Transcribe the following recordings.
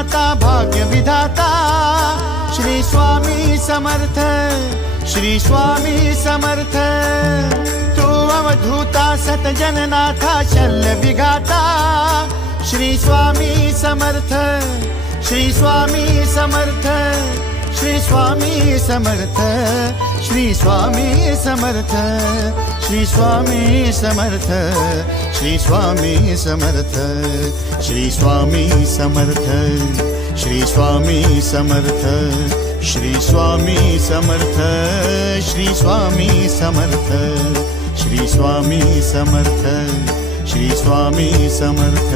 जगन्नाथा भाग्य विधाता श्री स्वामी समर्थ, श्री स्वामी समर्थ। तू अवधूता सतजननाथा शल्य विघाता श्री स्वामी समर्थ, श्री स्वामी समर्थ, श्री स्वामी समर्थ, श्री स्वामी समर्थ, श्री स्वामी समर्थ, श्री स्वामी समर्थ, श्री स्वामी समर्थ, श्री स्वामी समर्थ, श्री स्वामी समर्थ, श्री स्वामी समर्थ, श्री स्वामी समर्थ, श्री स्वामी समर्थ।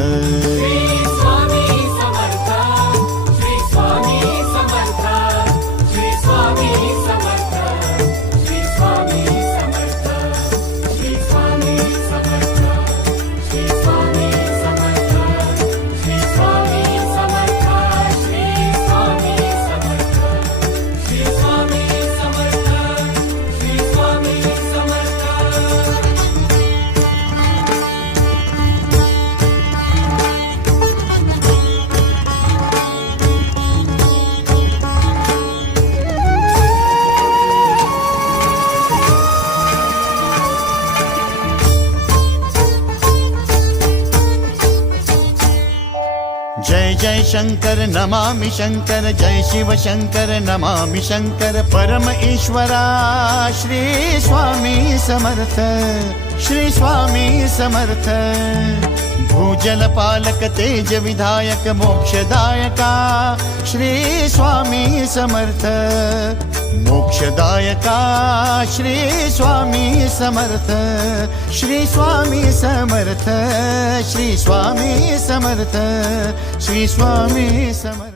जय जय शंकर नमामि शंकर, जय शिव शंकर नमामि शंकर। परम ईश्वरा श्री स्वामी समर्थ, श्री स्वामी समर्थ। भूजल पालक तेज विधायक मोक्षदायका श्री स्वामी समर्थ, मोक्षदायका श्री स्वामी समर्थ, श्री स्वामी समर्थ, श्री स्वामी समर्थ, श्री स्वामी समर्थ।